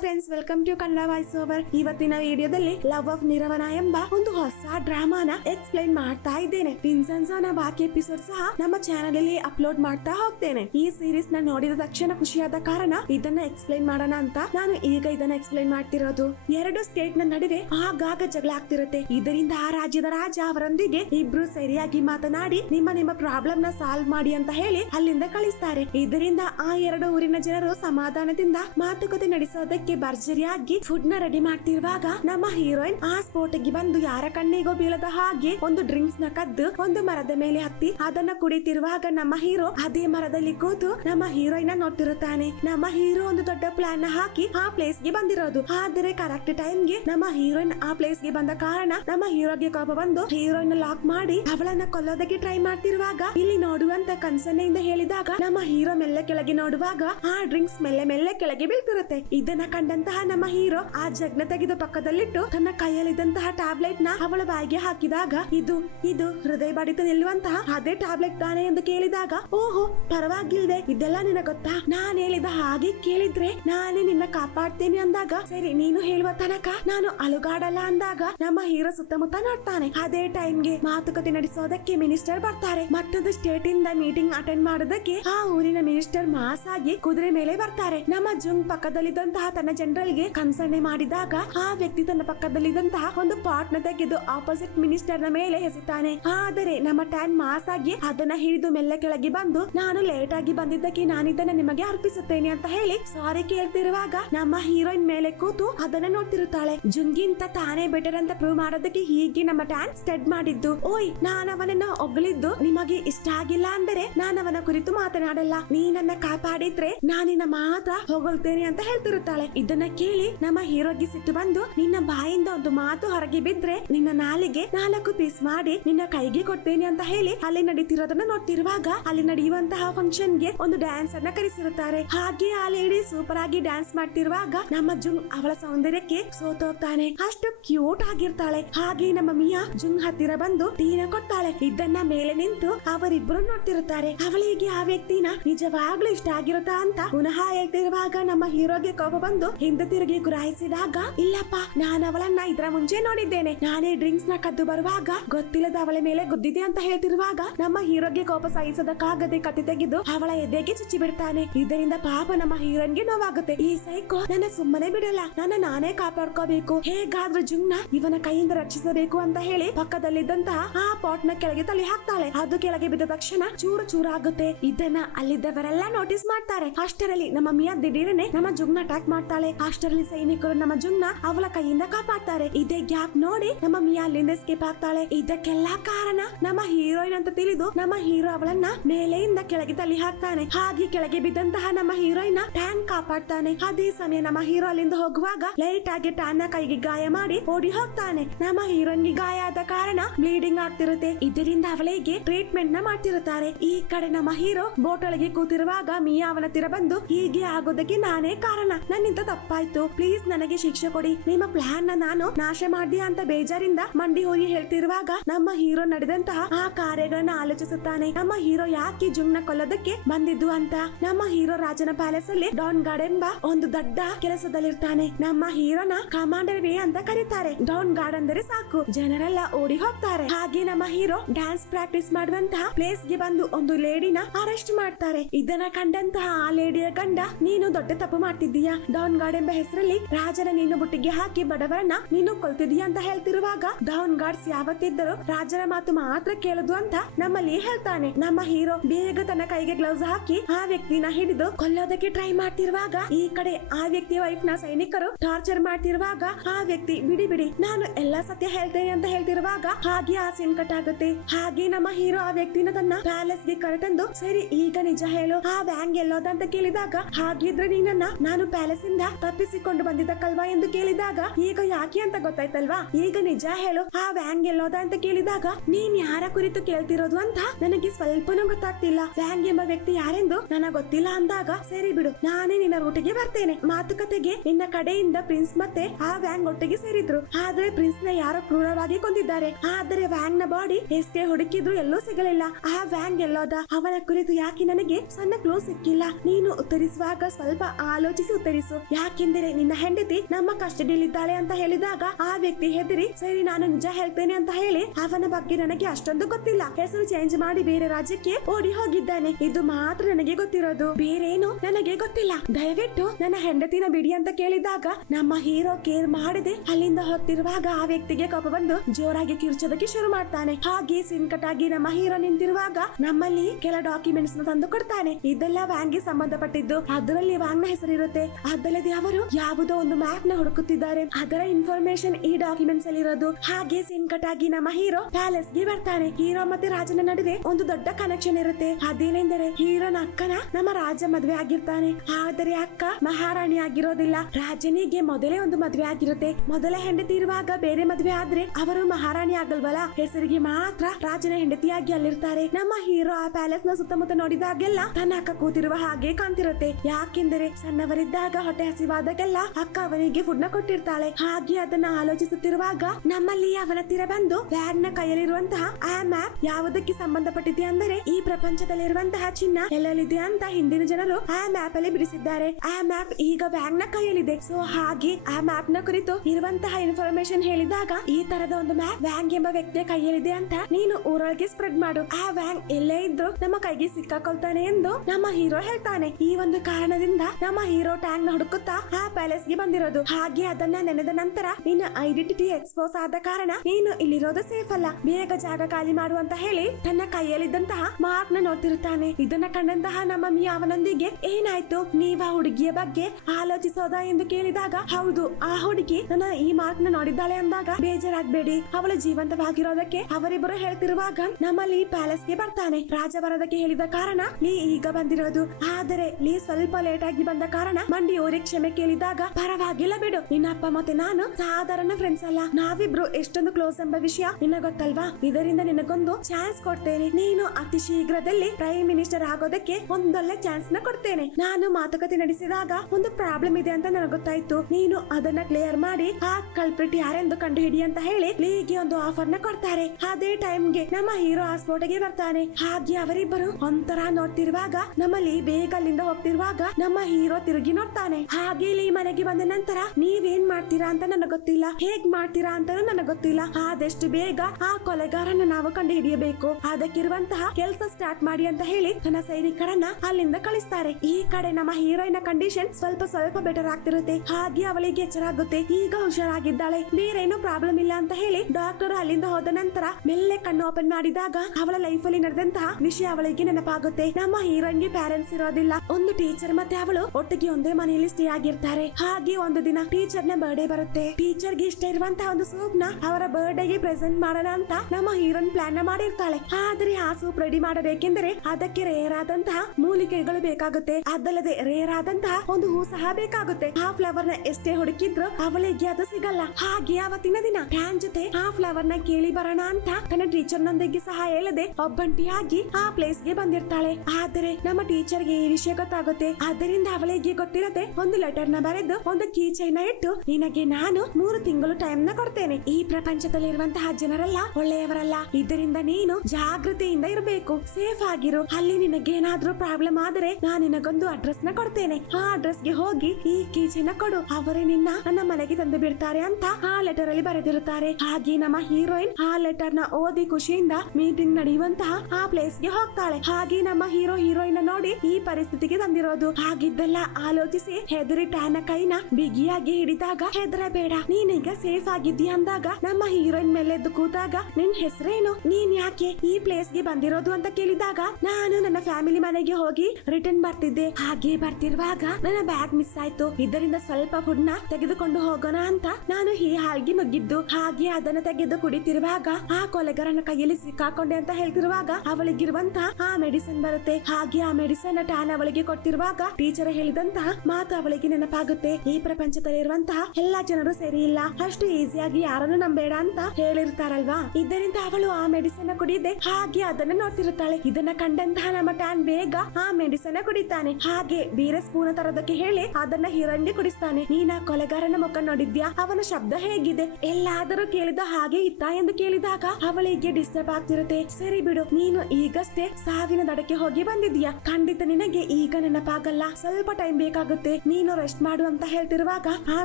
Friends welcome to Kannada voice over ಇವತ್ತಿನ ವಿಡಿಯೋದಲ್ಲಿ love of ನಿರವನ ಎಂಬ ಒಂದು ಹೊಸ ಡ್ರಾಮಾನ ಎಕ್ಸ್ಪ್ಲೈನ್ ಮಾಡ್ತಾ ಇದ್ದೇನೆ. ವಿನ್ಸನ್ಸನ ಬಾಕಿ ಎಪಿಸೋಡ್ ಸಹ ನಮ್ಮ ಚಾನಲ್ ಅಲ್ಲಿ ಅಪ್ಲೋಡ್ ಮಾಡ್ತಾ ಹೋಗ್ತೇನೆ. ಈ ಸೀರೀಸ್ನ ನೋಡಿದ ತಕ್ಷಣ ಖುಷಿಯಾದ ಕಾರಣ ಇದನ್ನ ಎಕ್ಸ್ಪ್ಲೈನ್ ಮಾಡೋಣ ಅಂತ ನಾನು ಈಗ ಇದನ್ನ ಎಕ್ಸ್ಪ್ಲೈನ್ ಮಾಡ್ತಿರೋದು. ಎರಡು ಸ್ಟೇಟ್ನ ನಡುವೆ ಆಗಾಗ ಜಗಳ ಆಗ್ತಿರುತ್ತೆ. ಇದರಿಂದ ಆ ರಾಜ್ಯದ ರಾಜ ಅವರೊಂದಿಗೆ ಇಬ್ರು ಸರಿಯಾಗಿ ಮಾತನಾಡಿ ನಿಮ್ಮ ನಿಮ್ಮ ಪ್ರಾಬ್ಲಮ್ನ ಸಾಲ್ವ್ ಮಾಡಿ ಅಂತ ಹೇಳಿ ಅಲ್ಲಿಂದ ಕಳಿಸ್ತಾರೆ. ಇದರಿಂದ ಆ ಎರಡು ಊರಿನ ಜನರು ಸಮಾಧಾನದಿಂದ ಮಾತುಕತೆ ನಡೆಸೋದಕ್ಕೆ ಭರ್ಜರಿಯಾಗಿ ಫುಡ್ನ ರೆಡಿ ಮಾಡ್ತಿರುವಾಗ ನಮ್ಮ ಹೀರೋಯಿನ್ ಆ ಸ್ಪೋಟಿಗೆ ಬಂದು ಯಾರ ಕಣ್ಣಿಗೂ ಬೀಳದ ಹಾಗೆ ಒಂದು ಡ್ರಿಂಕ್ಸ್ನ ಕದ್ದು ಒಂದು ಮರದ ಮೇಲೆ ಹತ್ತಿ ಅದನ್ನ ಕುಡಿತಿರುವಾಗ ನಮ್ಮ ಹೀರೋ ಅದೇ ಮರದಲ್ಲಿ ಕೂತು ನಮ್ಮ ಹೀರೋಯಿನ್ ನೋಡ್ತಿರುತ್ತಾನೆ. ನಮ್ಮ ಹೀರೋ ಒಂದು ದೊಡ್ಡ ಪ್ಲಾನ್ ಹಾಕಿ ಆ ಪ್ಲೇಸ್ಗೆ ಬಂದಿರೋದು. ಆದರೆ ಕರೆಕ್ಟ್ ಟೈಮ್ಗೆ ನಮ್ಮ ಹೀರೋಯಿನ್ ಆ ಪ್ಲೇಸ್ಗೆ ಬಂದ ಕಾರಣ ನಮ್ಮ ಹೀರೋಗೆ ಕೋಪ ಬಂದು ಹೀರೋಯಿನ್ ಲಾಕ್ ಮಾಡಿ ಅವಳನ್ನ ಕೊಲ್ಲೋದಕ್ಕೆ ಟ್ರೈ ಮಾಡ್ತಿರುವಾಗ ಇಲ್ಲಿ ನೋಡುವಂತ ಕನ್ಸನ್ನೆಯಿಂದ ಹೇಳಿದಾಗ ನಮ್ಮ ಹೀರೋ ಮೆಲ್ಲ ಕೆಳಗೆ ನೋಡುವಾಗ ಆ ಡ್ರಿಂಕ್ಸ್ ಮೆಲ್ಲೆ ಮೆಲ್ಲೆ ಕೆಳಗೆ ಬೀಳ್ತಿರುತ್ತೆ. ಇದನ್ನ ಕಂಡಂತಹ ನಮ್ಮ ಹೀರೋ ಆ ಜಗ್ನ ತೆಗೆದು ಪಕ್ಕದಲ್ಲಿಟ್ಟು ತನ್ನ ಕೈಯಲ್ಲಿದ್ದಂತಹ ಟ್ಯಾಬ್ಲೆಟ್ನ ಅವಳ ಬಾಯಿಗೆ ಹಾಕಿದಾಗ, ಇದು ಇದು ಹೃದಯ ಬಡಿತ ನಿಲ್ಲುವಂತಹ ಅದೇ ಟ್ಯಾಬ್ಲೆಟ್ ತಾನೆ ಎಂದು ಕೇಳಿದಾಗ, ಓಹೋ, ಪರವಾಗಿಲ್ವೇ, ಇದೆಲ್ಲ ನಿನ ಗೊತ್ತಾ? ನಾನ್ ಹೇಳಿದ ಹಾಗೆ ಕೇಳಿದ್ರೆ ನಾನೇ ನಿನ್ನ ಕಾಪಾಡ್ತೇನೆ ಅಂದಾಗ, ಸರಿ, ನೀನು ಹೇಳುವ ತನಕ ನಾನು ಅಲುಗಾಡಲ್ಲ ಅಂದಾಗ ನಮ್ಮ ಹೀರೋ ಸುತ್ತಮುತ್ತ ನೋಡ್ತಾನೆ. ಅದೇ ಟೈಮ್ಗೆ ಮಾತುಕತೆ ನಡೆಸೋದಕ್ಕೆ ಮಿನಿಸ್ಟರ್ ಬರ್ತಾರೆ. ಮತ್ತೊಂದು ಸ್ಟೇಟ್ ಇಂದ ಮೀಟಿಂಗ್ ಅಟೆಂಡ್ ಮಾಡೋದಕ್ಕೆ ಆ ಊರಿನ ಮಿನಿಸ್ಟರ್ ಮಾಸ್ ಆಗಿ ಕುದುರೆ ಮೇಲೆ ಬರ್ತಾರೆ. ನಮ್ಮ ಜುಂಗ್ ಪಕ್ಕದಲ್ಲಿದ್ದಂತಹ ತನ್ನ ಜನರಲ್ಗೆ ಕನ್ಸರ್ಣೆ ಮಾಡಿದಾಗ ಆ ವ್ಯಕ್ತಿ ತನ್ನ ಪಕ್ಕದಲ್ಲಿದ್ದಂತಹ ಒಂದು ಪಾಟ್ನ ತೆಗೆದು ಆಪೋಸಿಟ್ ಮಿನಿಸ್ಟರ್ನ ಮೇಲೆ ಹೆಸಿತಾನೆ ಆದರೆ ನಮ್ಮ ಟ್ಯಾನ್ ಮಾಸ್ ಆಗಿ ಅದನ್ನ ಹಿಡಿದು ಮೆಲ್ಲ ಕೆಳಗೆ ಬಂದು, ನಾನು ಲೇಟ್ ಆಗಿ ಬಂದಿದ್ದಕ್ಕೆ ನಾನಿದ್ದನ್ನ ನಿಮಗೆ ಅರ್ಪಿಸುತ್ತೇನೆ ಅಂತ ಹೇಳಿ ಸಾರಿ ಕೇಳ್ತಿರುವಾಗ ನಮ್ಮ ಹೀರೋಯಿನ್ ಮೇಲೆ ಕೂತು ಅದನ್ನ ನೋಡ್ತಿರುತ್ತಾಳೆ. ಜುಂಗಿಂತ ತಾನೇ ಬೆಟರ್ ಅಂತ ಪ್ರೂವ್ ಮಾಡೋದಕ್ಕೆ ಹೀಗೆ ನಮ್ಮ ಟ್ಯಾನ್ ಸ್ಟೆಡ್ ಮಾಡಿದ್ದು. ಓಯ್, ನಾನು ಅವನನ್ನ ಒಗಳಿದ್ದು ನಿಮಗೆ ಇಷ್ಟ ಆಗಿಲ್ಲ ಅಂದರೆ ನಾನು ಅವನ ಕುರಿತು ಮಾತನಾಡಲ್ಲ. ನೀ ನನ್ನ ಕಾಪಾಡಿದ್ರೆ ನಾನಿನ ಮಾತ್ರ ಹೊಗಳ್ತೇನೆ ಅಂತ ಹೇಳ್ತಿರುತ್ತಾಳೆ. ಇದನ್ನ ಕೇಳಿ ನಮ್ಮ ಹೀರೋಗೆ ಸಿಟ್ಟು ಬಂದು ನಿನ್ನ ಬಾಯಿಂದ ಒಂದು ಮಾತು ಹೊರಗೆ ಬಿದ್ರೆ ನಿನ್ನ ನಾಲಿಗೆ ನಾಲ್ಕು ಪೀಸ್ ಮಾಡಿ ನಿನ್ನ ಕೈಗೆ ಕೊಡ್ತೇನೆ ಅಂತ ಹೇಳಿ ಅಲ್ಲಿ ನಡೀತಿರೋದನ್ನ ನೋಡ್ತಿರುವಾಗ ಅಲ್ಲಿ ನಡೆಯುವಂತಹ ಫಂಕ್ಷನ್ಗೆ ಒಂದು ಡ್ಯಾನ್ಸ್ ಅನ್ನ ಕರೆಸಿರುತ್ತಾರೆ. ಹಾಗೆ ಆ ಲೇಡಿ ಸೂಪರ್ ಆಗಿ ಡ್ಯಾನ್ಸ್ ಮಾಡ್ತಿರುವಾಗ ನಮ್ಮ ಜುಂಗ್ ಅವಳ ಸೌಂದರ್ಯಕ್ಕೆ ಸೋತೋಗ್ತಾನೆ. ಅಷ್ಟು ಕ್ಯೂಟ್ ಆಗಿರ್ತಾಳೆ. ಹಾಗೆ ನಮ್ಮ ಮಿಯಾ ಜುಂಗ್ ಹತ್ತಿರ ಬಂದು ಟೀನ ಕೊಡ್ತಾಳೆ. ಇದನ್ನ ಮೇಲೆ ನಿಂತು ಅವರಿಬ್ರು ನೋಡ್ತಿರುತ್ತಾರೆ. ಅವಳಿಗೆ ಆ ವ್ಯಕ್ತಿನ ನಿಜವಾಗ್ಲೂ ಇಷ್ಟ ಆಗಿರುತ್ತಾ ಅಂತ ಪುನಃ ಹೇಳ್ತಿರುವಾಗ ನಮ್ಮ ಹೀರೋಗೆ ಕೋಪ ಬಂದು ಹಿಂದೆ ತಿರುಗಿ ಗುರಾಯಿಸಿದಾಗ, ಇಲ್ಲಪ್ಪ, ನಾನು ಅವಳನ್ನ ಇದ್ರ ಮುಂಚೆ ನೋಡಿದ್ದೇನೆ. ನಾನೇ ಡ್ರಿಂಕ್ಸ್ನ ಕದ್ದು ಬರುವಾಗ, ಗೊತ್ತಿಲ್ಲದ ಅವಳ ಮೇಲೆ ಗುದ್ದಿದೆ ಅಂತ ಹೇಳ್ತಿರುವಾಗ, ನಮ್ಮ ಹೀರೋಗೆ ಕೋಪ ಸಹಿಸದಕ್ಕಾಗದೆ ಕತ್ತಿ ತೆಗೆದು ಅವಳ ಎದೆಗೆ ಚುಚ್ಚಿ ಬಿಡ್ತಾನೆ. ಇದರಿಂದ ಪಾಪ ನಮ್ಮ ಹೀರೋನ್ಗೆ ನೋವಾಗುತ್ತೆ. ಈ ಸೈಕೋ ನನ್ನ ಸುಮ್ಮನೆ ಬಿಡಲ್ಲ, ನನ್ನ ನಾನೇ ಕಾಪಾಡ್ಕೋಬೇಕು. ಹೇಗಾದ್ರೂ ಜುಂಗ್ನ ಇವನ ಕೈಯಿಂದ ರಕ್ಷಿಸಬೇಕು ಅಂತ ಹೇಳಿ ಪಕ್ಕದಲ್ಲಿದ್ದಂತಹ ಆ ಪಾಟ್ನ ಕೆಳಗೆ ತಲೆ ಹಾಕ್ತಾಳೆ. ಅದು ಕೆಳಗೆ ಬಿದ್ದ ತಕ್ಷಣ ಚೂರು ಚೂರು ಆಗುತ್ತೆ ಇದನ್ನ ಅಲ್ಲಿದ್ದವರೆಲ್ಲ ನೋಟಿಸ್ ಮಾಡ್ತಾರೆ. ಅಷ್ಟರಲ್ಲಿ ನಮ್ಮ ಮಿಯಾ ದಿಢೀರನೆ ನಮ್ಮ ಜುಗ್ನ ಅಟ್ಯಾಕ್ ಮಾಡ್ತಾಳೆ ಅಷ್ಟರಲ್ಲಿ ಸೈನಿಕರು ನಮ್ಮ ಜುನ್ನ ಅವಳ ಕೈಯಿಂದ ಕಾಪಾಡ್ತಾರೆ. ಇದೇ ಗ್ಯಾಪ್ ನೋಡಿ ನಮ್ಮ ಮಿಯಾ ಅಲ್ಲಿಂದ ಎಸ್ಕೇಪ್ ಆಗ್ತಾಳೆ. ಇದಕ್ಕೆಲ್ಲಾ ಕಾರಣ ನಮ್ಮ ಹೀರೋಯಿನ್ ಅಂತ ತಿಳಿದು ನಮ್ಮ ಹೀರೋ ಅವಳನ್ನ ಮೇಲೆಯಿಂದ ಕೆಳಗೆ ತಳ್ಳಿ ಹಾಕ್ತಾನೆ. ಹಾಗೆ ಕೆಳಗೆ ಬಿದ್ದಂತಹ ನಮ್ಮ ಹೀರೋಯಿನ್ ಟ್ಯಾನ್ ಕಾಪಾಡ್ತಾನೆ. ಅದೇ ಸಮಯ ನಮ್ಮ ಹೀರೋ ಅಲ್ಲಿಂದ ಹೋಗುವಾಗ ಲೈಟ್ ಆಗಿ ಟ್ಯಾನ್ ಕೈಗೆ ಗಾಯ ಮಾಡಿ ಓಡಿ ಹೋಗ್ತಾನೆ. ನಮ್ಮ ಹೀರೋಯಿನ್ಗೆ ಗಾಯ ಆದ ಕಾರಣ ಬ್ಲೀಡಿಂಗ್ ಆಗ್ತಿರುತ್ತೆ. ಇದರಿಂದ ಅವಳಿಗೆ ಟ್ರೀಟ್ಮೆಂಟ್ನ ಮಾಡ್ತಿರುತ್ತಾರೆ. ಈ ಕಡೆ ನಮ್ಮ ಹೀರೋ ಬೋಟ್ ಒಳಗೆ ಕೂತಿರುವಾಗ ಮಿಯಾ ಅವನ ಹತ್ತಿರ ಬಂದು ಹೀಗೆ ಆಗೋದಕ್ಕೆ ನಾನೇ ಕಾರಣ. ನನ್ನಿಂದ ತಪ್ಪಾಯ್ತು? ಪ್ಲೀಸ್ ನನಗೆ ಶಿಕ್ಷೆ ಕೊಡಿ. ನಿಮ್ಮ ಪ್ಲಾನ್ನ ನಾನು ನಾಶ ಮಾಡ್ದೆ ಅಂತ ಬೇಜಾರಿಂದ ಮಂಡಿ ಹೋಗಿ ಹೇಳ್ತಿರುವಾಗ ನಮ್ಮ ಹೀರೋ ನಡೆದಂತಹ ಆ ಕಾರ್ಯಗಳನ್ನ ಆಲೋಚಿಸುತ್ತಾನೆ. ನಮ್ಮ ಹೀರೋ ಯಾಕೆ ಜುಮ್ನ ಕೊಲ್ಲೋದಕ್ಕೆ ಬಂದಿದ್ದು ಅಂತ? ನಮ್ಮ ಹೀರೋ ರಾಜನ ಪ್ಯಾಲೇಸ್ ಅಲ್ಲಿ ಡಾನ್ ಗಾರ್ಡ್ ಎಂಬ ಒಂದು ದೊಡ್ಡ ಕೆಲಸದಲ್ಲಿರ್ತಾನೆ. ನಮ್ಮ ಹೀರೋನ ಕಮಾಂಡರ್ ವೇ ಅಂತ ಕರೀತಾರೆ. ಡಾನ್ ಗಾರ್ಡ್ ಅಂದರೆ ಸಾಕು. ಜನರೆಲ್ಲ ಓಡಿ ಹೋಗ್ತಾರೆ. ಹಾಗೆ ನಮ್ಮ ಹೀರೋ ಡ್ಯಾನ್ಸ್ ಪ್ರಾಕ್ಟೀಸ್ ಮಾಡುವಂತಹ ಪ್ಲೇಸ್ಗೆ ಬಂದು ಒಂದು ಲೇಡಿನ ಅರೆಸ್ಟ್ ಮಾಡ್ತಾರೆ. ಇದನ್ನ ಕಂಡಂತಹ ಆ ಲೇಡಿಯ ಗಂಡ, ನೀನು ದೊಡ್ಡ ತಪ್ಪು ಮಾಡ್ತಿದ್ದೀಯಾ? ಗಾರ್ಡ್ ಎಂಬ ಹೆಸರಲ್ಲಿ ರಾಜನ ನೀನು ಬುಟ್ಟಿಗೆ ಹಾಕಿ ಬಡವರನ್ನ ನೀನು ಕೊಲ್ತಿದೀಯ ಅಂತ ಹೇಳ್ತಿರುವಾಗ ಡೌನ್ ಗಾರ್ಡ್ಸ್ ಯಾವತ್ತಿದ್ದರೂ ರಾಜನ ಮಾತು ಮಾತ್ರ ಕೇಳುದು ಅಂತ ನಮ್ಮಲ್ಲಿ ಹೇಳ್ತಾನೆ. ನಮ್ಮ ಹೀರೋ ಬೇಗ ತನ್ನ ಕೈಗೆ ಗ್ಲೌಸ್ ಹಾಕಿ ಆ ವ್ಯಕ್ತಿನ ಹಿಡಿದು ಕೊಲ್ಲೋದಕ್ಕೆ ಟ್ರೈ ಮಾಡ್ತಿರುವಾಗ ಈ ಕಡೆ ಆ ವ್ಯಕ್ತಿ ವೈಫ್ನ ಸೈನಿಕರು ಟಾರ್ಚರ್ ಮಾಡ್ತಿರುವಾಗ ಆ ವ್ಯಕ್ತಿ, ಬಿಡಿ ಬಿಡಿ, ನಾನು ಎಲ್ಲಾ ಸತ್ಯ ಹೇಳ್ತೇನೆ ಅಂತ ಹೇಳ್ತಿರುವಾಗ ಹಾಗೆ ಆ ಸೀನ್ ಕಟ್ ಆಗುತ್ತೆ. ಹಾಗೆ ನಮ್ಮ ಹೀರೋ ಆ ವ್ಯಕ್ತಿನ ತನ್ನ ಪ್ಯಾಲೇಸ್ಗೆ ಕರೆತಂದು, ಸರಿ, ಈಗ ನಿಜ ಹೇಳು, ಆ ವ್ಯಾಂಗ್ ಎಲ್ಲೋದಂತ ಕೇಳಿದಾಗ ಹಾಗಿದ್ರೆ ನೀನನ್ನ ನಾನು ಪ್ಯಾಲೇಸ್ ಇಂದ ತಪ್ಪಿಸಿಕೊಂಡು ಬಂದಿದ್ದಕಲ್ವಾ ಎಂದು ಕೇಳಿದಾಗ, ಈಗ ಯಾಕೆ ಅಂತ ಗೊತ್ತಾಯ್ತಲ್ವಾ? ಈಗ ನಿಜ ಹೇಳು. ಆ ವ್ಯಾಂಗ್ ಎಲ್ಲೋದ ಅಂತ ಕೇಳಿದಾಗ, ನೀನ್ ಯಾರ ಕುರಿತು ಕೇಳ್ತಿರೋದು ಅಂತ ನನಗೆ ಸ್ವಲ್ಪನೂ ಗೊತ್ತಾಗ್ತಿಲ್ಲ. ವ್ಯಾಂಗ್ ಎಂಬ ವ್ಯಕ್ತಿ ಯಾರೆಂದು ನನಗೆ ಗೊತ್ತಿಲ್ಲ ಅಂದಾಗ, ಸರಿ ಬಿಡು, ನಾನೇ ನಿನ್ನ ರೂಟಿಗೆ ಬರ್ತೇನೆ. ಮಾತುಕತೆಗೆ ನಿನ್ನ ಕಡೆಯಿಂದ ಪ್ರಿನ್ಸ್ ಮತ್ತೆ ಆ ವ್ಯಾಂಗ್ ಒಟ್ಟಿಗೆ ಸೇರಿದ್ರು. ಆದ್ರೆ ಪ್ರಿನ್ಸ್ನ ಯಾರೋ ಕ್ರೂರವಾಗಿ ಕೊಂದಿದ್ದಾರೆ. ಆದರೆ ವ್ಯಾಂಗ್ನ ಬಾಡಿ ಎಷ್ಟೇ ಹುಡುಕಿದ್ರು ಎಲ್ಲೂ ಸಿಗಲಿಲ್ಲ. ಆ ವ್ಯಾಂಗ್ ಎಲ್ಲೋದ ಅವನ ಕುರಿತು ಯಾಕೆ ನನಗೆ ಸಣ್ಣ ಕ್ಲೂ ಸಿಕ್ಕಿಲ್ಲ? ನೀನು ಉತ್ತರಿಸುವಾಗ ಸ್ವಲ್ಪ ಆಲೋಚಿಸಿ ಉತ್ತರಿಸು. ಯಾಕೆಂದರೆ ನಿನ್ನ ಹೆಂಡತಿ ನಮ್ಮ ಕಸ್ಟಡಿಯಲ್ಲಿದ್ದಾಳೆ ಅಂತ ಹೇಳಿದಾಗ ಆ ವ್ಯಕ್ತಿ ಹೆದರಿ, ಸರಿ, ನಾನು ನಿಜ ಹೇಳ್ತೇನೆ ಅಂತ ಹೇಳಿ ಅವನ ಬಗ್ಗೆ ನನಗೆ ಅಷ್ಟೊಂದು ಗೊತ್ತಿಲ್ಲ. ಹೆಸರು ಚೇಂಜ್ ಮಾಡಿ ಬೇರೆ ರಾಜ್ಯಕ್ಕೆ ಓಡಿ ಹೋಗಿದ್ದಾನೆ. ಇದು ಮಾತ್ರ ನನಗೆ ಗೊತ್ತಿರೋದು. ಬೇರೇನು ನನಗೆ ಗೊತ್ತಿಲ್ಲ. ದಯವಿಟ್ಟು ನನ್ನ ಹೆಂಡತಿನ ಬಿಡಿ ಅಂತ ಕೇಳಿದಾಗ ನಮ್ಮ ಹೀರೋ ಕೇರ್ ಮಾಡದೆ. ಅಲ್ಲಿಂದ ಹೋಗ್ತಿರುವಾಗ ಆ ವ್ಯಕ್ತಿಗೆ ಕೋಪ ಬಂದು ಜೋರಾಗಿ ಕಿರ್ಚೋದಕ್ಕೆ ಶುರು ಮಾಡ್ತಾನೆ. ಹಾಗೆ ಸಿನ್ಕಟಾಗಿ ನಮ್ಮ ಹೀರೋ ನಿಂತಿರುವಾಗ ನಮ್ಮಲ್ಲಿ ಕೆಲ ಡಾಕ್ಯುಮೆಂಟ್ಸ್ ತಂದು ಕೊಡ್ತಾನೆ. ಇದೆಲ್ಲ ವ್ಯಾಂಗ್ಗೆ ಸಂಬಂಧಪಟ್ಟಿದ್ದು. ಅದರಲ್ಲಿ ವ್ಯಾಂಗ್ನ ಹೆಸರಿರುತ್ತೆ. ಅದಲ್ಲದೆ ಅವರು ಯಾವುದೋ ಒಂದು ಮ್ಯಾಪ್ನ ಹುಡುಕುತ್ತಿದ್ದಾರೆ. ಅದರ ಇನ್ಫಾರ್ಮೇಶನ್ ಈ ಡಾಕ್ಯುಮೆಂಟ್ಸ್ ಅಲ್ಲಿ ಇರೋದು. ಹಾಗೆ ಸಿನ್ಕಟಾಗಿ ನಮ್ಮ ಹೀರೋ ಪ್ಯಾಲೇಸ್ಗೆ ಬರ್ತಾನೆ. ಹೀರೋ ಮತ್ತೆ ರಾಜನ ನಡುವೆ ಒಂದು ದೊಡ್ಡ ಕನೆಕ್ಷನ್ ಇರುತ್ತೆ. ಅದೇನೆಂದರೆ ಹೀರೋನ ಅಕ್ಕನ ನಮ್ಮ ರಾಜ ಮದ್ವೆ ಆಗಿರ್ತಾನೆ. ಆದರೆ ಅಕ್ಕ ಮಹಾರಾಣಿ ಆಗಿರೋದಿಲ್ಲ. ರಾಜನಿಗೆ ಮೊದಲೇ ಒಂದು ಮದ್ವೆ ಆಗಿರುತ್ತೆ. ಮೊದಲ ಹೆಂಡತಿ ಇರುವಾಗ ಬೇರೆ ಮದ್ವೆ ಆದ್ರೆ ಅವರು ಮಹಾರಾಣಿ ಆಗಲ್ವಲ್ಲ? ಹೆಸರಿಗೆ ಮಾತ್ರ ರಾಜನ ಹೆಂಡತಿಯಾಗಿ ಅಲ್ಲಿರ್ತಾರೆ. ನಮ್ಮ ಹೀರೋ ಆ ಪ್ಯಾಲೇಸ್ನ ಸುತ್ತಮುತ್ತ ನೋಡಿದಾಗೆಲ್ಲ ತನ್ನ ಅಕ್ಕ ಕೂತಿರುವ ಹಾಗೆ ಕಾಣ್ತಿರುತ್ತೆ. ಯಾಕೆಂದರೆ ಸಣ್ಣವರಿದ್ದಾಗ ಹೊಟ್ಟೆ ಹಸಿವಾದಾಗೆಲ್ಲ ಅಕ್ಕ ಅವನಿಗೆ ಫುಡ್ನ ಕೊಟ್ಟಿರ್ತಾಳೆ. ಹಾಗೆ ಅದನ್ನ ಆಲೋಚಿಸುತ್ತಿರುವಾಗ ನಮ್ಮಲ್ಲಿ ಅವನ ತೀರ ಬಂದು ವ್ಯಾನ್ನ ಕೈಯಲ್ಲಿರುವಂತಹ ಆ ಮ್ಯಾಪ್ ಯಾವುದಕ್ಕೆ ಸಂಬಂಧಪಟ್ಟಿದೆ ಅಂದರೆ ಈ ಪ್ರಪಂಚದಲ್ಲಿರುವಂತಹ ಚಿನ್ನ ಎಲ್ಲೆಲ್ಲಿದೆ ಅಂತ ಹಿಂದಿನ ಜನರು ಆ ಮ್ಯಾಪ್ ಅಲ್ಲಿ ಬಿಡಿಸಿದ್ದಾರೆ. ಆ ಮ್ಯಾಪ್ ಈಗ ವ್ಯಾನ್ನ ಕೈಯಲ್ಲಿದೆ. ಸೊ ಹಾಗೆ ಆ ಮ್ಯಾಪ್ನ ಕುರಿತು ಇರುವಂತಹ ಇನ್ಫಾರ್ಮೇಶನ್ ಹೇಳಿದಾಗ ಈ ತರದ ಒಂದು ಮ್ಯಾಪ್ ವ್ಯಾಂಗ್ ಎಂಬ ವ್ಯಕ್ತಿಯ ಕೈಯಲ್ಲಿದೆ ಅಂತ ನೀನು ಊರೊಳಗೆ ಸ್ಪ್ರೆಡ್ ಮಾಡು. ಆ ವ್ಯಾಂಗ್ ಎಲ್ಲೇ ಇದ್ರು ನಮ್ಮ ಕೈಗೆ ಸಿಕ್ಕಾಕೊಳ್ತಾನೆ ಎಂದು ನಮ್ಮ ಹೀರೋ ಹೇಳ್ತಾನೆ. ಈ ಒಂದು ಕಾರಣದಿಂದ ನಮ್ಮ ಹೀರೋ ಟ್ಯಾಂಕ್ನ ಹುಡುಕುತ್ತಾ ಆ ಪ್ಯಾಲೇಸ್ಗೆ ಬಂದಿರೋದು. ಹಾಗೆ ಅದನ್ನ ನೆನೆದ ನಂತರ ನಿನ್ನ ಐಡೆಂಟಿಟಿ ಎಕ್ಸ್ಪೋಸ್ ಆದ ಕಾರಣ ನೀನು ಇಲ್ಲಿರೋದು ಸೇಫ್ ಅಲ್ಲ. ಬೇಗ ಜಾಗ ಖಾಲಿ ಮಾಡು ಅಂತ ಹೇಳಿ ತನ್ನ ಕೈಯಲ್ಲಿದ್ದಂತಹ ಮಾರ್ಕ್ನ ನೋಡ್ತಿರುತ್ತಾನೆ. ಇದನ್ನ ಕಂಡಂತಹ ನಮ್ಮ ಮಿಯಾವನೊಂದಿಗೆ ಏನಾಯ್ತು? ನೀವ್ ಹುಡುಗಿಯ ಬಗ್ಗೆ ಆಲೋಚಿಸೋದ ಎಂದು ಕೇಳಿದಾಗ, ಹೌದು, ಆ ಹುಡುಗಿ ನನ್ನ ಈ ಮಾರ್ಕ್ನ ನೋಡಿದ್ದಾಳೆ ಅಂದಾಗ ಬೇಜಾರಾಗ್ಬೇಡಿ. ಅವಳು ಜೀವಂತವಾಗಿರೋದಕ್ಕೆ ಅವರಿಬ್ಬರು ಹೇಳ್ತಿರುವಾಗ ನಮ್ಮಲ್ಲಿ ಪ್ಯಾಲೇಸ್ಗೆ ಬರ್ತಾನೆ. ರಾಜ ಬರೋದಕ್ಕೆ ಹೇಳಿದ ಕಾರಣ ಲೀ ಈಗ ಬಂದಿರೋದು. ಆದರೆ ಲೀ ಸ್ವಲ್ಪ ಲೇಟ್ ಆಗಿ ಬಂದ ಕಾರಣ ಮಂಡಿ ಕ್ಷಮೆ ಕೇಳಿದಾಗ, ಪರವಾಗಿಲ್ಲ ಬಿಡು. ನಿನ್ನ ಅಪ್ಪ ಮತ್ತೆ ನಾನು ಸಾಧಾರಣ ಫ್ರೆಂಡ್ಸ್ ಅಲ್ಲ. ನಾವಿಬ್ರು ಎಷ್ಟೊಂದು ಕ್ಲೋಸ್ ಎಂಬ ವಿಷಯ ನಿನ್ನ ಗೊತ್ತಲ್ವಾ? ಇದರಿಂದ ನಿನಗೊಂದು ಚಾನ್ಸ್ ಕೊಡ್ತೇನೆ. ನೀನು ಅತಿ ಶೀಘ್ರದಲ್ಲಿ ಪ್ರೈಮ್ ಮಿನಿಸ್ಟರ್ ಆಗೋದಕ್ಕೆ ಒಂದೊಳ್ಳೆ ಚಾನ್ಸ್ನ ಕೊಡ್ತೇನೆ. ನಾನು ಮಾತುಕತೆ ನಡೆಸಿದಾಗ ಒಂದು ಪ್ರಾಬ್ಲಮ್ ಇದೆ ಅಂತ ನನಗೆ ಗೊತ್ತಾಯ್ತು. ನೀನು ಅದನ್ನ ಕ್ಲಿಯರ್ ಮಾಡಿ, ಆ ಕಲ್ಪ್ರಿಟ್ ಯಾರೆಂದು ಕಂಡು ಹಿಡಿ ಅಂತ ಹೇಳಿ ಲೀಗ್ ಒಂದು ಆಫರ್ನ ಕೊಡ್ತಾರೆ. ಅದೇ ಟೈಮ್ಗೆ ನಮ್ಮ ಹೀರೋ ಆ ಬರ್ತಾನೆ. ಹಾಗೆ ಅವರಿಬ್ಬರು ಒಂಥರ ನೋಡ್ತಿರುವಾಗ ನಮ್ಮಲ್ಲಿ ಬೇಗ ಅಲ್ಲಿಂದ ಹೋಗ್ತಿರುವಾಗ ನಮ್ಮ ಹೀರೋ ತಿರುಗಿ ನೋಡ್ತಾನೆ. ಹಾಗೆ ಈ ಮನೆಗೆ ಬಂದ ನಂತರ ನೀವೇನ್ ಮಾಡ್ತೀರಾ ಅಂತ ನನಗೆ ಗೊತ್ತಿಲ್ಲ. ಹೇಗ್ ಮಾಡ್ತೀರಾ ಅಂತ ನನಗೆ ಗೊತ್ತಿಲ್ಲ. ಆದಷ್ಟು ಬೇಗ ಆ ಕೊಲೆಗಾರನ ನಾವು ಕಂಡು ಹಿಡಿಯಬೇಕು ಅದಕ್ಕಿರುವಂತಹ ಕೆಲಸ ಸ್ಟಾರ್ಟ್ ಮಾಡಿ ಅಂತ ಹೇಳಿ ತನ್ನ ಸೈನಿಕರನ್ನ ಅಲ್ಲಿಂದ ಕಳಿಸ್ತಾರೆ. ಈ ಕಡೆ ನಮ್ಮ ಹೀರೋಯಿನ್ ಕಂಡೀಷನ್ ಸ್ವಲ್ಪ ಸ್ವಲ್ಪ ಬೆಟರ್ ಆಗ್ತಿರುತ್ತೆ. ಹಾಗೆ ಅವಳಿಗೆ ಎಚ್ಚರಾಗುತ್ತೆ. ಈಗ ಹುಷಾರಾಗಿದ್ದಾಳೆ. ಬೇರೇನು ಪ್ರಾಬ್ಲಮ್ ಇಲ್ಲ ಅಂತ ಹೇಳಿ ಡಾಕ್ಟರ್ ಅಲ್ಲಿಂದ ಹೋದ ನಂತರ ಮೆಲ್ಲೆ ಕಣ್ಣು ಓಪನ್ ಮಾಡಿದಾಗ ಅವಳ ಲೈಫ್ ಅಲ್ಲಿ ನಡೆದಂತಹ ವಿಷಯ ಅವಳಿಗೆ ನೆನಪಾಗುತ್ತೆ. ನಮ್ಮ ಹೀರೋಯಿನ್ಗೆ ಪ್ಯಾರೆಂಟ್ಸ್ ಇರೋದಿಲ್ಲ. ಒಂದು ಟೀಚರ್ ಮತ್ತೆ ಅವಳು ಒಟ್ಟಿಗೆ ಒಂದೇ ಮನೆಯಲ್ಲಿ ಆಗಿರ್ತಾರೆ. ಹಾಗೆ ಒಂದು ದಿನ ಟೀಚರ್ನ ಬರ್ಡೇ ಬರುತ್ತೆ. ಟೀಚರ್ಗೆ ಇಷ್ಟ ಇರುವಂತಹ ಒಂದು ಸೂಪ್ನ ಅವರ ಬರ್ಡೇ ಗೆ ಪ್ರೆಸೆಂಟ್ ಮಾಡೋಣ ಅಂತ ನಮ್ಮ ಹೀರೋನ್ ಪ್ಲಾನ್ನ ಮಾಡಿರ್ತಾಳೆ. ಆದ್ರೆ ಆ ಸೂಪ್ ರೆಡಿ ಮಾಡಬೇಕೆಂದರೆ ಅದಕ್ಕೆ ರೇರ್ ಆದಂತಹ ಮೂಲಿಕೆಗಳು ಬೇಕಾಗುತ್ತೆ. ಅದಲ್ಲದೆ ರೇರ್ ಆದಂತಹ ಒಂದು ಹೂ ಸಹ ಬೇಕಾಗುತ್ತೆ. ಆ ಫ್ಲವರ್ನ ಎಷ್ಟೇ ಹುಡುಕಿದ್ರು ಅವಳಿಗೆ ಅದು ಸಿಗಲ್ಲ. ಹಾಗೆ ಅವತ್ತಿನ ದಿನ ಫ್ಯಾನ್ ಜೊತೆ ಆ ಫ್ಲವರ್ನ ಕೇಳಿ ಬರೋಣ ಅಂತ ತನ್ನ ಟೀಚರ್ ನೊಂದಿಗೆ ಸಹ ಹೇಳದೆ ಒಬ್ಬಂಟಿಯಾಗಿ ಆ ಪ್ಲೇಸ್ಗೆ ಬಂದಿರ್ತಾಳೆ. ಆದರೆ ನಮ್ಮ ಟೀಚರ್ಗೆ ಈ ವಿಷಯ ಗೊತ್ತಾಗುತ್ತೆ. ಅದರಿಂದ ಅವಳಿಗೆ ಗೊತ್ತಿರದೆ ಒಂದು ಲೆಟರ್ನ ಬರೆದು ಒಂದು ಕೀ ಚೈನ ಇಟ್ಟು ನಿನಗೆ ನಾನು ಮೂರು ತಿಂಗಳು ಟೈಮ್ನ ಕೊಡ್ತೇನೆ. ಈ ಪ್ರಪಂಚದಲ್ಲಿ ಇರುವಂತಹ ಜನರೆಲ್ಲ ಒಳ್ಳೆಯವರಲ್ಲ. ಇದರಿಂದ ನೀನು ಜಾಗೃತಿಯಿಂದ ಇರಬೇಕು. ಸೇಫ್ ಆಗಿರು. ಅಲ್ಲಿ ನಿನಗೆ ಏನಾದ್ರೂ ಪ್ರಾಬ್ಲಮ್ ಆದರೆ ನಾನು ನಿನಗೊಂದು ಅಡ್ರೆಸ್ನ ಕೊಡ್ತೇನೆ. ಆ ಅಡ್ರೆಸ್ಗೆ ಹೋಗಿ ಈ ಕೀ ಚೈನ ಕೊಡು. ಅವರೇ ನಿನ್ನ ನನ್ನ ಮನೆಗೆ ತಂದು ಬಿಡ್ತಾರೆ ಅಂತ ಆ ಲೆಟರ್ ಅಲ್ಲಿ ಬರೆದಿರುತ್ತಾರೆ. ಹಾಗೆ ನಮ್ಮ ಹೀರೋಯಿನ್ ಆ ಲೆಟರ್ನ ಓದಿ ಖುಷಿಯಿಂದ ಮೀಟಿಂಗ್ ನಡೆಯುವಂತಹ ಆ ಪ್ಲೇಸ್ಗೆ ಹೋಗ್ತಾಳೆ. ಹಾಗೆ ನಮ್ಮ ಹೀರೋ ಹೀರೋಯಿನ್ ನೋಡಿ ಈ ಪರಿಸ್ಥಿತಿಗೆ ತಂದಿರೋದು. ಹಾಗಿದ್ದೆಲ್ಲ ಆಲೋಚಿಸಿ ಹೆದರಿ ಅನ್ನ ಕೈನ ಬಿಗಿಯಾಗಿ ಹಿಡಿದಾಗ, ಹೆದರಬೇಡ, ನೀನೀಗ ಸೇಫ್ ಆಗಿದ್ದಿ ಅಂದಾಗ, ನಮ್ಮ ಹೀರೋಯಿನ್ ಮೇಲೆ ಎದ್ದು ಕೂತಾಗ, ನಿನ್ ಹೆಸರೇನು? ನೀನ್ ಯಾಕೆ ಈ ಪ್ಲೇಸ್ಗೆ ಬಂದಿರೋದು ಅಂತ ಕೇಳಿದಾಗ, ನಾನು ನನ್ನ ಫ್ಯಾಮಿಲಿ ಮನೆಗೆ ಹೋಗಿ ರಿಟರ್ನ್ ಬರ್ತಿದ್ದೆ. ಹಾಗೆ ಬರ್ತಿರುವಾಗ ನನ್ನ ಬ್ಯಾಗ್ ಮಿಸ್ ಆಯ್ತು. ಇದರಿಂದ ಸ್ವಲ್ಪ ಫುಡ್ನ ತೆಗೆದುಕೊಂಡು ಹೋಗೋಣ ಅಂತ ನಾನು ಈ ಹಾಲ್ಗೆ ನುಗ್ಗಿದ್ದು. ಹಾಗೆ ಅದನ್ನ ತೆಗೆದು ಕುಡಿತಿರುವಾಗ, ಆ ಕೊಲೆಗರನ್ನ ಕೈಯಲ್ಲಿ ಸಿಕ್ಕಾಕೊಂಡೆ ಅಂತ ಹೇಳ್ತಿರುವಾಗ ಅವಳಿಗಿರುವಂತ ಆ ಮೆಡಿಸಿನ್ ಬರುತ್ತೆ. ಹಾಗೆ ಆ ಮೆಡಿಸಿನ್ ಟ್ಯಾನ್ ಅವಳಿಗೆ ಕೊಟ್ಟಿರುವಾಗ ಟೀಚರ್ ಹೇಳಿದಂತ ಮಾತು ಅವಳಿಗೆ ನೆನಪಾಗುತ್ತೆ. ಈ ಪ್ರಪಂಚದಲ್ಲಿ ಇರುವಂತಹ ಎಲ್ಲಾ ಜನರು ಸರಿ ಇಲ್ಲ. ಅಷ್ಟು ಈಸಿಯಾಗಿ ಯಾರನ್ನು ನಂಬೇಡ ಅಂತ ಹೇಳಿರ್ತಾರಲ್ವಾ? ಇದರಿಂದ ಅವಳು ಆ ಮೆಡಿಸಿನ್ ಕುಡಿಯದೆ ಹಾಗೆ ಅದನ್ನ ನೋಡ್ತಿರುತ್ತಾಳೆ. ಇದನ್ನ ಕಂಡಂತಹ ನಮ್ಮ ಟ್ಯಾನ್ ಬೇಗ ಆ ಮೆಡಿಸಿನ್ ಕುಡಿತಾನೆ. ಹಾಗೆ ಬೇರೆ ಸ್ಪೂನ್ ತರೋದಕ್ಕೆ ಹೇಳಿ ಅದನ್ನ ಹಿರಣ್ಯ ಕುಡಿಸ್ತಾನೆ. ನೀನ ಕೊಲೆಗಾರನ ಮುಖ ನೋಡಿದ್ಯಾ? ಅವನ ಶಬ್ದ ಹೇಗಿದೆ? ಎಲ್ಲಾದರೂ ಕೇಳಿದ ಹಾಗೆ ಇತ್ತ ಎಂದು ಕೇಳಿದಾಗ ಅವಳಿಗೆ ಡಿಸ್ಟರ್ಬ್ ಆಗ್ತಿರುತ್ತೆ. ಸರಿ ಬಿಡು, ನೀನು ಈಗಷ್ಟೇ ಸಾವಿನ ದಡಕ್ಕೆ ಹೋಗಿ ಬಂದಿದ್ಯಾ? ಖಂಡಿತ ನಿನಗೆ ಈಗ ನೆನಪಾಗಲ್ಲ. ಸ್ವಲ್ಪ ಟೈಮ್ ಬೇಕಾಗುತ್ತೆ. ನೀನು ರೆಸ್ಟ್ ಮಾಡು ಅಂತ ಹೇಳ್ತಿರುವಾಗ ಆ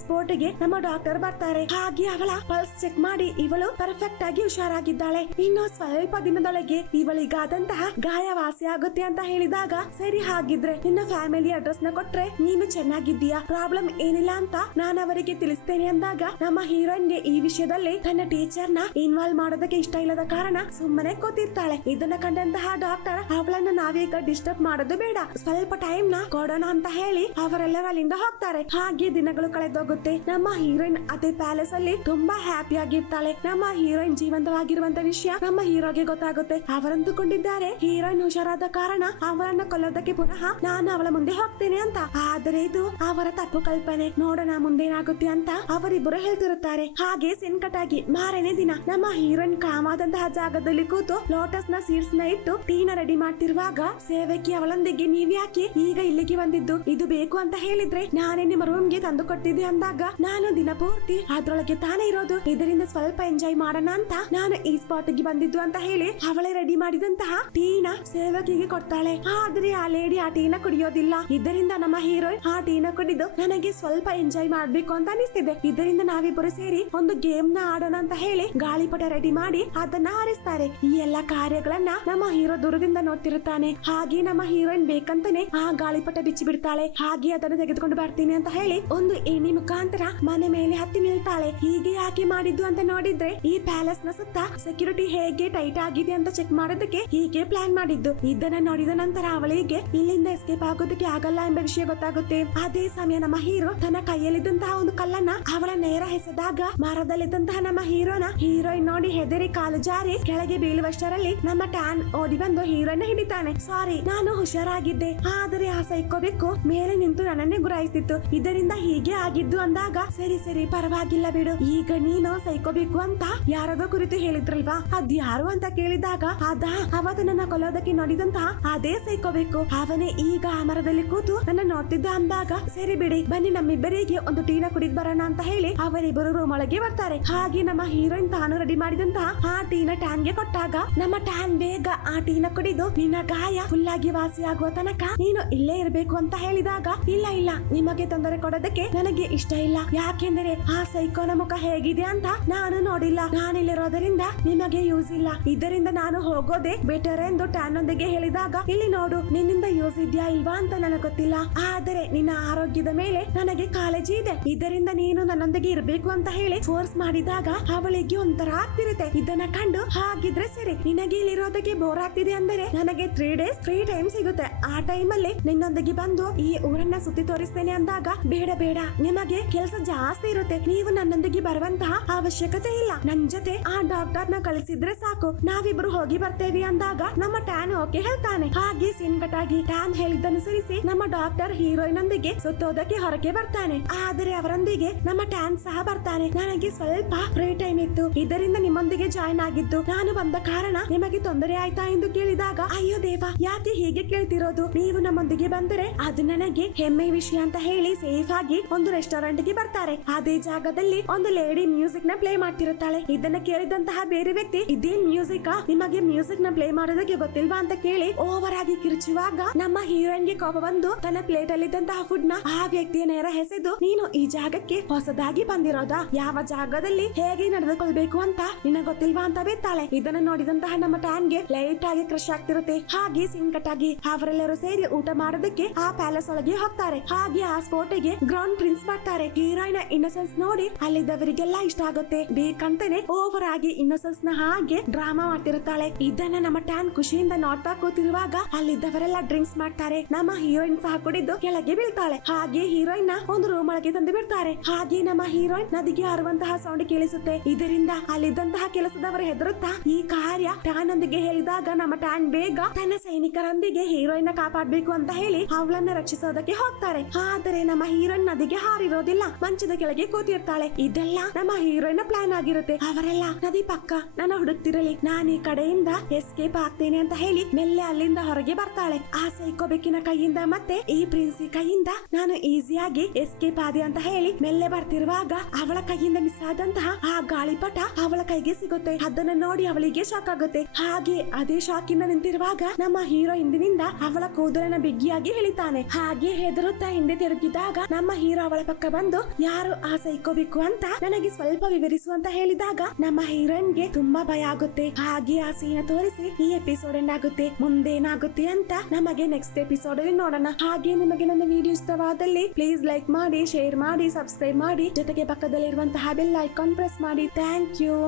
ಸ್ಪೋರ್ಟ್ಗೆ ನಮ್ಮ ಡಾಕ್ಟರ್ ಬರ್ತಾರೆ. ಹಾಗೆ ಅವಳ ಪಲ್ಸ್ ಚೆಕ್ ಮಾಡಿ ಇವಳು ಪರ್ಫೆಕ್ಟ್ ಆಗಿ ಹುಷಾರಾಗಿದ್ದಾಳೆ. ಇನ್ನು ಸ್ವಲ್ಪ ದಿನದೊಳಗೆ ಇವಳಿಗಾದಂತಹ ಗಾಯ ವಾಸಿ ಆಗುತ್ತೆ ಅಂತ ಹೇಳಿದಾಗ ಸರಿ ಹಾಗಿದ್ರೆ ನಿನ್ನ ಫ್ಯಾಮಿಲಿ ಅಡ್ರೆಸ್ನ ಕೊಟ್ರೆ ನೀನು ಚೆನ್ನಾಗಿದ್ದೀಯಾ? ಪ್ರಾಬ್ಲಮ್ ಏನಿಲ್ಲ ಅಂತ ನಾನು ಅವರಿಗೆ ತಿಳಿಸ್ತೇನೆ ಅಂದಾಗ ನಮ್ಮ ಹೀರೋಯಿನ್ಗೆ ಈ ವಿಷಯದಲ್ಲಿ ತನ್ನ ಟೀಚರ್ನ ಇನ್ವಾಲ್ವ್ ಮಾಡೋದಕ್ಕೆ ಇಷ್ಟ ಇಲ್ಲದ ಕಾರಣ ಸುಮ್ಮನೆ ಕೂತಿರ್ತಾಳೆ. ಇದನ್ನ ಕಂಡಂತಹ ಡಾಕ್ಟರ್ ಅವಳನ್ನ ನಾವೀಗ ಡಿಸ್ಟರ್ಬ್ ಮಾಡೋದು ಬೇಡ. ಸ್ವಲ್ಪ ಟೈಮ್ನ ಕೊಡೋಣ ಅಂತ ಹೇಳಿ ಅವರೆಲ್ಲರೂ ಅಲ್ಲಿಂದ ಹೋಗ್ತಾರೆ. ಹಾಗೆ ದಿನಗಳು ಕಳೆದೋಗುತ್ತೆ. ನಮ್ಮ ಹೀರೋಯಿನ್ ಅದೇ ಪ್ಯಾಲೇಸ್ ಅಲ್ಲಿ ತುಂಬಾ ಹ್ಯಾಪಿ ಆಗಿರ್ತಾಳೆ. ನಮ್ಮ ಹೀರೋಯಿನ್ ಜೀವಂತವಾಗಿರುವಂತ ವಿಷಯ ನಮ್ಮ ಹೀರೋಗೆ ಗೊತ್ತಾಗುತ್ತೆ. ಅವರಂದುಕೊಂಡಿದ್ದಾರೆ. ಹೀರೋಯಿನ್ ಹುಷಾರಾದ ಕಾರಣ ಅವರನ್ನ ಕೊಲ್ಲೋದಕ್ಕೆ ಪುನಃ ನಾನು ಅವಳ ಮುಂದೆ ಹೋಗ್ತೇನೆ ಅಂತ. ಆದರೆ ಇದು ಅವರ ತಪ್ಪು ಕಲ್ಪನೆ. ನೋಡೋಣ ಮುಂದೇನಾಗುತ್ತೆ ಅಂತ ಅವರಿಬ್ಬರು ಹೇಳ್ತಿರುತ್ತಾರೆ. ಹಾಗೆ ಸಿನ್ಕಟಾಗಿ ಮಾರನೇ ದಿನ ನಮ್ಮ ಹೀರೋಯಿನ್ ಕಾಮಾದಂತಹ ಜಾಗದಲ್ಲಿ ಕೂತು ಲೋಟಸ್ನ ಸೀಡ್ಸ್ನ ಇಟ್ಟು ಟೀನ ರೆಡಿ ಮಾಡ್ತಿರುವಾಗ ಸೇವಕಿ ಅವಳೊಂದಿಗೆ ನೀವ್ಯಾಕೆ ಈಗ ಇಲ್ಲಿಗೆ ಬಂದಿದ್ದು? ಇದು ಬೇಕು ಅಂತ ಹೇಳಿದ್ರೆ ನಾನೇ ನಿಮ್ಮ ರೂಮ್ಗೆ ತಂದು ಕೊಟ್ಟಿದ್ದೆ ಅಂದಾಗ ನಾನು ದಿನ ಪೂರ್ತಿ ಅದ್ರೊಳಗೆ ತಾನೇ ಇರೋದು. ಇದರಿಂದ ಸ್ವಲ್ಪ ಎಂಜಾಯ್ ಮಾಡೋಣ ಅಂತ ನಾನು ಈ ಸ್ಪಾಟ್ಗೆ ಬಂದಿದ್ದು ಅಂತ ಹೇಳಿ ಅವಳೇ ರೆಡಿ ಮಾಡಿದಂತಹ ಟೀನ ಸೇವಕಿಗೆ ಕೊಡ್ತಾಳೆ. ಆದ್ರೆ ಆ ಲೇಡಿ ಆ ಟೀನ ಕುಡಿಯೋದಿಲ್ಲ. ಇದರಿಂದ ನಮ್ಮ ಹೀರೋಯಿನ್ ಆ ಟೀನ ಕುಡಿದು ನನಗೆ ಸ್ವಲ್ಪ ಎಂಜಾಯ್ ಮಾಡ್ಬೇಕು ಅಂತ ಅನಿಸ್ತಿದೆ. ಇದರಿಂದ ನಾವಿಬ್ಬರು ಸೇರಿ ಒಂದು ಗೇಮ್ನ ಆಡೋಣ ಅಂತ ಹೇಳಿ ಗಾಳಿಪಟ ರೆಡಿ ಮಾಡಿ ಅದನ್ನ ಹಾರಿಸ್ತಾರೆ ಈ ಎಲ್ಲಾ ಕಾರ್ಯಗಳನ್ನ ನಮ್ಮ ಹೀರೋ ದೂರದಿಂದ ನೋಡ್ತಿರುತ್ತಾನೆ. ಹಾಗೆ ನಮ್ಮ ಹೀರೋಯಿನ್ ಬೇಕಂತಾನೆ ಆ ಗಾಳಿಪಟ ಬಿಚ್ಚಿ ಬಿಡ್ತಾಳೆ ಹಾಗೆ ಅದನ್ನು ತೆಗೆದುಕೊಂಡು ಬರ್ತೀನಿ ಅಂತ ಹೇಳಿ ಒಂದು ಏಣಿ ಮುಖಾಂತರ ಮನೆ ಮೇಲೆ ಹತ್ತಿ ನಿಲ್ತಾಳೆ. ಹೀಗೆ ಯಾಕೆ ಮಾಡಿದ್ದು ಅಂತ ನೋಡಿದ್ರೆ ಈ ಪ್ಯಾಲೇಸ್ನ ಸುತ್ತ ಸೆಕ್ಯೂರಿಟಿ ಹೇಗೆ ಟೈಟ್ ಆಗಿದೆ ಅಂತ ಚೆಕ್ ಮಾಡೋದಕ್ಕೆ ಹೀಗೆ ಪ್ಲಾನ್ ಮಾಡಿದ್ದು. ಇದನ್ನ ನೋಡಿದ ನಂತರ ಅವಳಿಗೆ ಇಲ್ಲಿಂದ ಎಸ್ಕೇಪ್ ಆಗೋದಕ್ಕೆ ಆಗಲ್ಲ ಎಂಬ ವಿಷಯ ಗೊತ್ತಾಗುತ್ತೆ. ಅದೇ ಸಮಯ ನಮ್ಮ ಹೀರೋ ತನ್ನ ಕೈಯಲ್ಲಿದ್ದಂತಹ ಒಂದು ಕಲ್ಲನ್ನ ಅವಳ ನೇರ ಹೆಸದಾಗ ಮರದಲ್ಲಿದ್ದಂತಹ ನಮ್ಮ ಹೀರೋನ ಹೀರೋಯಿನ್ ನೋಡಿ ಹೆದರಿ ಕಾಲು ಜಾರಿ ಕೆಳಗೆ ಬೀಳುವಷ್ಟರಲ್ಲಿ ನಮ್ಮ ಟ್ಯಾನ್ ಓಡಿ ಬಂದು ಹೀರೋಯಿನ್ ಹಿಡಿತಾನೆ. ಸಾರಿ ನಾನು ಹುಷಾರಾಗಿದ್ದೆ. ಆದರೆ ಆ ಸೈಕೋಬೇಕು ಮೇಲೆ ನಿಂತು ನನ್ನನ್ನೇ ಗುರಾಯಿಸ್ತಿತ್ತು. ಇದರಿಂದ ಹೀಗೆ ಆಗಿದ್ದು ಅಂದಾಗ, ಸರಿ ಸರಿ, ಪರವಾಗಿಲ್ಲ ಬಿಡು. ಈಗ ನೀನು ಸೈಕೋಬೇಕು ಅಂತ ಯಾರದ ಕುರಿತು ಹೇಳಿದ್ರಲ್ವಾ? ಅದ್ ಯಾರು ಅಂತ ಕೇಳಿದಾಗ ಅದ ಅವತನನ್ನ ನನ್ನ ಕೊಲ್ಲೋದಕ್ಕೆ ನೋಡಿದಂತ ಅದೇ ಸೈಕೋಬೇಕು. ಅವನೇ ಈಗ ಆ ಮರದಲ್ಲಿ ಕೂತು ನನ್ನ ನೋಡ್ತಿದ್ದ ಅಂದಾಗ, ಸರಿ ಬಿಡಿ, ಬನ್ನಿ ನಮ್ಮಿಬ್ಬರಿಗೆ ಒಂದು ಟೀನ ಕುಡಿದ್ ಬರೋಣ ಅಂತ ಹೇಳಿ ಅವರಿಬ್ಬರು ರೂಮ್ ಒಳಗೆ ಬರ್ತಾರೆ. ಹಾಗೆ ನಮ್ಮ ಹೀರೋಯಿನ್ ತಾನು ರೆಡಿ ಮಾಡಿದಂತ ಆ ಟೀನ ಟ್ಯಾನ್ಗೆ ಕೊಟ್ಟಾಗ, ನಮ್ಮ ಟ್ಯಾನ್ ಬೇಗ ಆ ಟೀನ ಕುಡಿದು ನಿನ್ನ ಗಾಯ ಫುಲ್ ಆಗಿ ವಾಸಿ ಆಗುವ ತನಕ ನೀನು ಇಲ್ಲೇ ಇರಬೇಕು ಅಂತ ಹೇಳಿದಾಗ, ಇಲ್ಲ ಇಲ್ಲ ನಿಮಗೆ ತೊಂದರೆ ಕೊಡೋದಕ್ಕೆ ನನಗೆ ಇಷ್ಟ ಇಲ್ಲ. ಯಾಕೆಂದರೆ ಆ ಸೈಕೋನ ಮುಖ ಹೇಗಿದೆ ಅಂತ ನಾನು ನೋಡಿಲ್ಲ. ನಾನಿಲ್ಲಿರೋದರಿಂದ ನಿಮಗೆ ಯೂಸ್ ಇಲ್ಲ. ಇದರಿಂದ ನಾನು ಹೋಗೋದೇ ಬೆಟರ್ ಎಂದು ಟ್ಯಾನ್ ಒಂದಿಗೆ ಹೇಳಿದಾಗ, ಇಲ್ಲಿ ನೋಡು, ನಿನ್ನಿಂದ ಯೂಸ್ ಇದೆಯಾ ಇಲ್ವಾ ಅಂತ ನನಗೆ ಗೊತ್ತಿಲ್ಲ. ಆದರೆ ನಿನ್ನ ಆರೋಗ್ಯದ ಮೇಲೆ ನನಗೆ ಕಾಳಜಿ ಇದೆ. ಇದರಿಂದ ನೀನು ನನ್ನೊಂದಿಗೆ ಇರಬೇಕು ಅಂತ ಹೇಳಿ ಫೋರ್ಸ್ ಮಾಡಿದಾಗ ಅವಳಿಗೆ ಒಂಥರ ಆಗ್ತಿರುತ್ತೆ. ಇದನ್ನ ಕಂಡು ಹಾಗಿದ್ರೆ ಸರಿ. ನಿನಗೆ ಇಲ್ಲಿರೋದಕ್ಕೆ ಬೋರ್ ಆಗ್ತಿದೆ ಅಂದರೆ ನನಗೆ ತ್ರೀ ಡೇಸ್ ಫ್ರೀ ಟೈಮ್ ಸಿಗುತ್ತೆ. ಆ ಟೈಮ್ ಅಲ್ಲಿ ನಿನ್ನೊಂದಿಗೆ ಬಂದು ಈ ಊರನ್ನ ಸುತ್ತಿ ತೋರಿಸ್ತೇನೆ ಅಂದಾಗ ಬೇಡ ಬೇಡ. ನಿಮಗೆ ಕೆಲಸ ಜಾಸ್ತಿ ಇರುತ್ತೆ. ನೀವು ನನ್ನೊಂದಿಗೆ ಬರುವಂತಹ ಅವಶ್ಯಕತೆ ಇಲ್ಲ. ನನ್ ಜೊತೆ ಆ ಡಾಕ್ಟರ್ನ ಕಳಿಸಿದ್ರೆ ಸಾಕು. ನಾವಿಬ್ರು ಹೋಗಿ ಬರ್ತೇವೆ ಅಂದಾಗ ನಮ್ಮ ಟ್ಯಾನ್ ಓಕೆ ಹೇಳ್ತಾನೆ. ಹಾಗೆ ಸಿನ್ಕಟಾಗಿ ಟ್ಯಾನ್ ಹೇಳಿದ್ದನುಸರಿಸಿ ನಮ್ಮ ಡಾಕ್ಟರ್ ಹೀರೋಯಿನ್ ಒಂದಿಗೆ ಸುತ್ತೋದಕ್ಕೆ ಹೊರಗೆ ಬರ್ತಾನೆ. ಆದರೆ ಅವರೊಂದಿಗೆ ನಮ್ಮ ಟ್ಯಾನ್ ಸಹ ಬರ್ತಾನೆ. ನನಗೆ ಸ್ವಲ್ಪ ಫ್ರೀ ಟೈಮ್ ಇತ್ತು. ಇದರಿಂದ ನಿಮ್ಮೊಂದಿಗೆ ಜಾಯಿನ್ ಆಗಿದ್ದು ನಾನು ಬಂದ ಕಾರಣ ನಿಮಗೆ ತೊಂದರೆ ಆಯ್ತಾ ಎಂದು ಕೇಳಿದಾಗ, ಅಯ್ಯೋ ದೇವ, ಯಾಕೆ ಹೀಗೆ ಕೇಳ್ತಿರೋದು? ನೀವು ನಮ್ಮೊಂದಿಗೆ ಬಂದರೆ ಅದು ನನಗೆ ಹೆಮ್ಮೆ ವಿಷಯ ಅಂತ ಹೇಳಿ ಸೇಫ್ ಆಗಿ ಒಂದು ರೆಸ್ಟೋರೆಂಟ್ಗೆ ಬರ್ತಾರೆ. ಅದೇ ಜಾಗದಲ್ಲಿ ಒಂದು ಲೇಡಿ ಮ್ಯೂಸಿಕ್ನ ಪ್ಲೇ ಮಾಡ್ತಿರುತ್ತಾಳೆ. ಇದನ್ನ ಕೇಳಿದಂತಹ ಬೇರೆ ವ್ಯಕ್ತಿ, ಇದೇನ್ ಮ್ಯೂಸಿಕ್ ನಿಮಗೆ ಮ್ಯೂಸಿಕ್ನ ಪ್ಲೇ ಮಾಡೋದಕ್ಕೆ ಗೊತ್ತಿಲ್ವಾ ಅಂತ ಕೇಳಿ ಓವರ್ ಆಗಿ ಕಿರುಚುವಾಗ ನಮ್ಮ ಹೀರೋಯಿನ್ಗೆ ಕೋಪ ಬಂದು ತನ್ನ ಪ್ಲೇಟ್ ಅಲ್ಲಿ ಇದ್ದಂತಹ ಫುಡ್ನ ಆ ವ್ಯಕ್ತಿಯ ನೇರ ಹೆಸೆದು, ನೀನು ಈ ಜಾಗಕ್ಕೆ ಹೊಸದಾಗಿ ಬಂದಿರೋದಾ? ಯಾವ ಜಾಗದಲ್ಲಿ ಹೇಗೆ ನಡೆದುಕೊಳ್ಬೇಕು ಅಂತ ನಿನ್ನ ಗೊತ್ತಿಲ್ವಾ ಅಂತ ಬೇತಾಳೆ ಇದನ್ನ ನೋಡಿದಂತಹ ನಮ್ಮ ಟ್ಯಾನ್ಗೆ ಲೈಟ್ ಆಗಿ ಕ್ರಶ್ ಆಗ್ತಿರುತ್ತೆ. ಹಾಗೆ ಸಿಂಕಟಾಗಿ ಅವರೆಲ್ಲರೂ ಸೇರಿ ಊಟ ಮಾಡೋದಕ್ಕೆ ಆ ಪ್ಯಾಲೇಸ್ ಒಳಗೆ ಹೋಗ್ತಾರೆ. ಹಾಗೆ ಆ ಸ್ಪೋಟಿಗೆ ಗ್ರೌಂಡ್ ಪ್ರಿನ್ಸ್ ಮಾಡ್ತಾರೆ. ಹೀರೋಯಿನ್ ಇನ್ನೋಸೆನ್ಸ್ ನೋಡಿ ಅಲ್ಲಿದ್ದವರಿಗೆಲ್ಲ ಇಷ್ಟ ಆಗುತ್ತೆ. ಬೇಕಂತಾನೆ ಓವರ್ ಆಗಿ ಇನ್ನೋಸೆನ್ಸ್ನ ಹಾಗೆ ಡ್ರಾಮಾ ಮಾಡ್ತಿರುತ್ತಾಳೆ. ಇದನ್ನ ನಮ್ಮ ಟ್ಯಾನ್ ಖುಷಿಯಿಂದ ನೋಡ್ತಾ ಕೂತಿರುವಾಗ ಅಲ್ಲಿದ್ದವರೆಲ್ಲ ಡ್ರಿಂಕ್ಸ್ ಮಾಡ್ತಾರೆ. ನಮ್ಮ ಹೀರೋಯಿನ್ ಸಹ ಕುಡಿದು ಕೆಳಗೆ ಬೀಳ್ತಾಳೆ. ಹಾಗೆ ಹೀರೋಯಿನ್ನ ಒಂದು ರೂಮ್ ಒಳಗೆ ತಂದು ಬಿಡ್ತಾರೆ. ಹಾಗೆ ನಮ್ಮ ಹೀರೋಯಿನ್ ನದಿಗೆ ಹರುವಂತಹ ಸೌಂಡ್ ಕೇಳಿಸುತ್ತೆ. ಇದರಿಂದ ಅಲ್ಲಿದ್ದಂತಹ ಕೆಲಸದವರು ಹೆದರುತ್ತಾ ಈ ಕಾರ್ಯ ಟ್ಯಾನ್ ಒಂದಿಗೆ ಹೇಳಿದಾಗ ನಮ್ಮ ಟ್ಯಾನ್ ಬೇಗ ತನ್ನ ಸೈನಿಕರೊಂದಿಗೆ ಹೀರೋಯಿನ್ ಕಾಪಾಡಬೇಕು ಅಂತ ಹೇಳಿ ಅವಳನ್ನ ರಕ್ಷಿಸೋದಕ್ಕೆ ಹೋಗ್ತಾರೆ. ಆದರೆ ನಮ್ಮ ಹೀರೋಯಿನ್ ನದಿಗೆ ಹಾರಿರೋದಿಲ್ಲ. ಮಂಚದ ಕೆಳಗೆ ಕೂತಿರ್ತಾಳೆ. ಇದೆಲ್ಲ ನಮ್ಮ ಹೀರೋಯಿನ್ ಪ್ಲಾನ್ ಆಗಿರುತ್ತೆ. ಅವರೆಲ್ಲ, ನದಿ ಪಕ್ಕ, ನನ್ನ ಹುಡುಕ್ತಿರಲಿ. ನಾನು ಈ ಕಡೆಯಿಂದ ಎಸ್ಕೇಪ್ ಆಗ್ತೇನೆ ಅಂತ ಹೇಳಿ ಮೆಲ್ಲೆ ಅಲ್ಲಿಂದ ಹೊರಗೆ ಬರ್ತಾಳೆ. ಆ ಸೈಕೋ ಬೆಕ್ಕಿನ ಕೈಯಿಂದ ಮತ್ತೆ ಈ ಪ್ರಿನ್ಸಿ ಕೈಯಿಂದ ನಾನು ಈಸಿಯಾಗಿ ಎಸ್ಕೇಪ್ ಆದೆ ಅಂತ ಹೇಳಿ ಮೆಲ್ಲೆ ಬರ್ತಿರುವಾಗ ಅವಳ ಕೈಯಿಂದ ಮಿಸ್ ಆದಂತಹ ಆ ಗಾಳಿಪಟ ಅವಳ ಕೈಗೆ ಸಿಗುತ್ತೆ. ಅದನ್ನ ನೋಡಿ ಅವಳಿಗೆ ಶಾಕ್ ಆಗುತ್ತೆ. ಹಾಗೆ ಅದೇ ಶಾಕ್ ಇಂದ ನಿಂತಿರುವಾಗ ನಮ್ಮ ಹೀರೋ ಹಿಂದಿನಿಂದ ಅವಳ ಕೂದಲನ್ನ ಬಿಗಿಯಾಗಿ ಹೇಳಿತಾನೆ ಹಾಗೆ ಹೆದರುತ್ತಾ ಹಿಂದೆ ತಿರುಗಿದಾಗ ನಮ್ಮ ಹೀರೋ ಅವಳ ಪಕ್ಕ ಬಂದು, ಯಾರು ಆ ಸೈಕೋಬೇಕು ಅಂತ ನನಗೆ ಸ್ವಲ್ಪ ವಿವರಿಸು ಅಂತ ಹೇಳಿದಾಗ ನಮ್ಮ ಹೀರೋನ್ಗೆ ತುಂಬಾ ಭಯ ಆಗುತ್ತೆ. ಹಾಗೆ ಆ ತೋರಿಸಿ ಈ ಎಪಿಸೋಡ್ ಎಂಡ್ ಆಗುತ್ತೆ ಮುಂದೇನಾಗುತ್ತೆ ಅಂತ ನಮಗೆ ನೆಕ್ಸ್ಟ್ ಎಪಿಸೋಡ್ ಅಲ್ಲಿ ನೋಡೋಣ. ಹಾಗೆ ನಿಮಗೆ ನನ್ನ ವಿಡಿಯೋ ಇಷ್ಟವಾದಲ್ಲಿ ಪ್ಲೀಸ್ ಲೈಕ್ ಮಾಡಿ ಶೇರ್ ಮಾಡಿ ಸಬ್ಸ್ಕ್ರೈಬ್ ಮಾಡಿ. ಜೊತೆಗೆ ಪಕ್ಕದಲ್ಲಿರುವಂತಹ ಬೆಲ್ ಐಕಾನ್ ಪ್ರೆಸ್ ಮಾಡಿ. Thank you